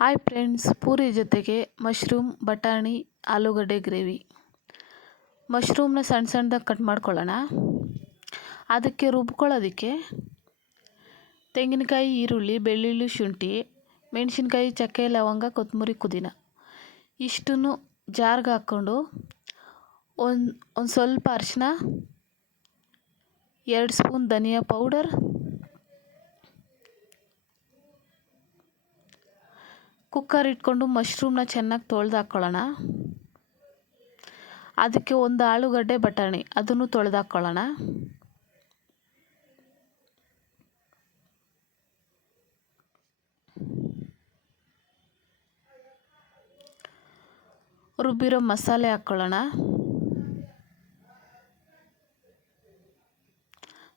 Hi friends, puri ಜೊತೆಗೆ mushroom, ಬಟಾಣಿ, ಆಲೂಗಡ್ಡೆ ಗ್ರೇವಿ. ಮಶ್ರೂಮ್ನ ಸಣ್ಣ ಸಣ್ಣದಾಗಿ ಕಟ್ ಮಾಡ್ಕೊಳ್ಳೋಣ. ಅದಕ್ಕೆ ರುಬ್ಕೊಳ್ಳೋದಕ್ಕೆ ತೆಂಗಿನಕಾಯಿ, ಈರುಳ್ಳಿ, ಬೆಳ್ಳುಳ್ಳಿ, ಶುಂಠಿ, ಮೆಣಸಿನ್ಕಾಯಿ, ಚಕ್ಕೆ, ಲವಂಗ, ಕೊತ್ತಂಬರಿ, ಪುದೀನ ಇಷ್ಟನ್ನು ಜಾರ್ಗೆ ಹಾಕ್ಕೊಂಡು ಒಂದು ಸ್ವಲ್ಪ ಅರಿಶಿನ, 2 ಸ್ಪೂನ್ ಧನಿಯಾ ಪೌಡರ್, ಕುಕ್ಕರ್ ಇಟ್ಕೊಂಡು ಮಶ್ರೂಮ್ನ ಚೆನ್ನಾಗಿ ತೊಳೆದು ಹಾಕ್ಕೊಳ್ಳೋಣ. ಅದಕ್ಕೆ ಒಂದು ಆಲೂಗಡ್ಡೆ, ಬಟಾಣಿ ಅದನ್ನು ತೊಳೆದು ಹಾಕ್ಕೊಳ್ಳೋಣ. ರುಬ್ಬಿರೋ ಮಸಾಲೆ ಹಾಕ್ಕೊಳ್ಳೋಣ.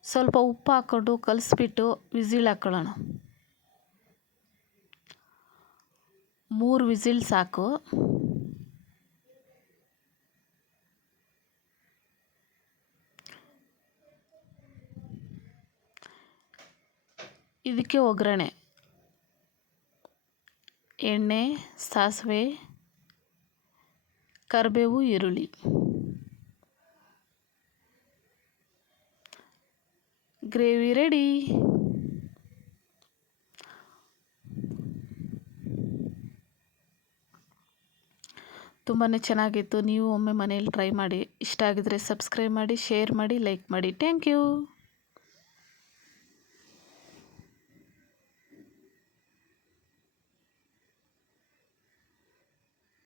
ಸ್ವಲ್ಪ ಉಪ್ಪು ಹಾಕ್ಕೊಂಡು ಕಲಿಸ್ಬಿಟ್ಟು ವಿಸಿಲ್ ಹಾಕ್ಕೊಳ್ಳೋಣ. 3 ವಿಸಿಲ್ ಸಾಕು. ಇದಕ್ಕೆ ಒಗ್ಗರಣೆ: ಎಣ್ಣೆ, ಸಾಸಿವೆ, ಕರಿಬೇವು, ಈರುಳ್ಳಿ. Gravy ready. ತುಂಬಾ ಚೆನ್ನಾಗಿತ್ತು. ನೀವು ಒಮ್ಮೆ ಮನೇಲಿ ಟ್ರೈ ಮಾಡಿ. ಇಷ್ಟ ಆಗಿದ್ರೆ ಸಬ್ಸ್ಕ್ರೈಬ್ ಮಾಡಿ, ಶೇರ್ ಮಾಡಿ, ಲೈಕ್ ಮಾಡಿ. Thank you.